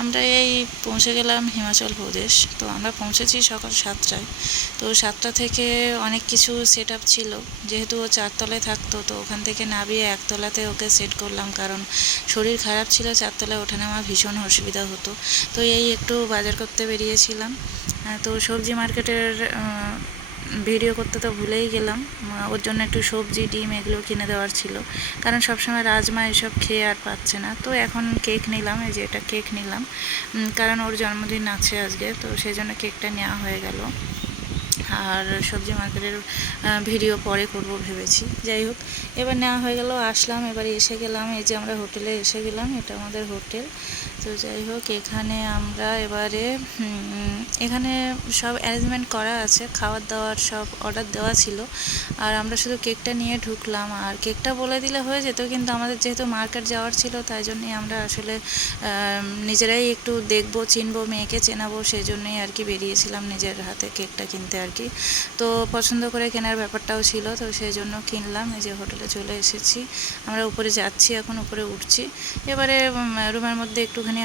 আমরা এই পৌঁছে গেলাম হিমাচল প্রদেশ। তো আমরা পৌঁছেছি সকাল 7টায়। তো 7টা থেকে অনেক কিছু সেট আপ ছিল, যেহেতু ও 4তলায় থাকতো, তো ওখান থেকে নামিয়ে 1তলাতে ওকে সেট করলাম, কারণ শরীর খারাপ ছিল, 4তলায় ওঠানে আমার ভীষণ অসুবিধা হতো। তো এই একটু বাজার করতে বেরিয়েছিলাম। তো সবজি মার্কেটের ভিডিও করতে তো ভুলেই গেলাম। ওর জন্য একটু সবজি, ডিম এগুলো কিনে দেওয়ার ছিল, কারণ সবসময় রাজমা এসব খেয়ে আর পাচ্ছে না। তো এখন কেক নিলাম, এই যে এটা কেক নিলাম, কারণ ওর জন্মদিন আছে আজকে, তো সেই জন্য কেকটা নেওয়া হয়ে গেল। আর সবজি মার্কেটের ভিডিও পরে করব ভেবেছি। যাই হোক, এবার নেওয়া হয়ে গেল, আসলাম, এবারে এসে গেলাম, এই যে আমরা হোটেলে এসে গেলাম, এটা আমাদের হোটেল। তো যাই হোক, এখানে আমরা এবারে এখানে সব অ্যারেঞ্জমেন্ট করা আছে, খাওয়ার দাওয়ার সব অর্ডার দেওয়া ছিল, আর আমরা শুধু কেকটা নিয়ে ঢুকলাম। আর কেকটা বলে দিলে হয়ে যেত, কিন্তু আমাদের যেহেতু মার্কেট যাওয়ার ছিল, তাই জন্যই আমরা আসলে নিজেরাই একটু দেখবো, চিনবো, মেয়েকে চেনাবো, সেই জন্যই আর কি বেরিয়েছিলাম নিজের হাতে কেকটা কিনতে আর কি। তো পছন্দ করে কেনার ব্যাপারটাও ছিল, তো সেই জন্য কিনলাম। এই যে হোটেলে চলে এসেছি, আমরা উপরে যাচ্ছি, এখন উপরে উঠছি। এবারে রুমের মধ্যে একটুখানি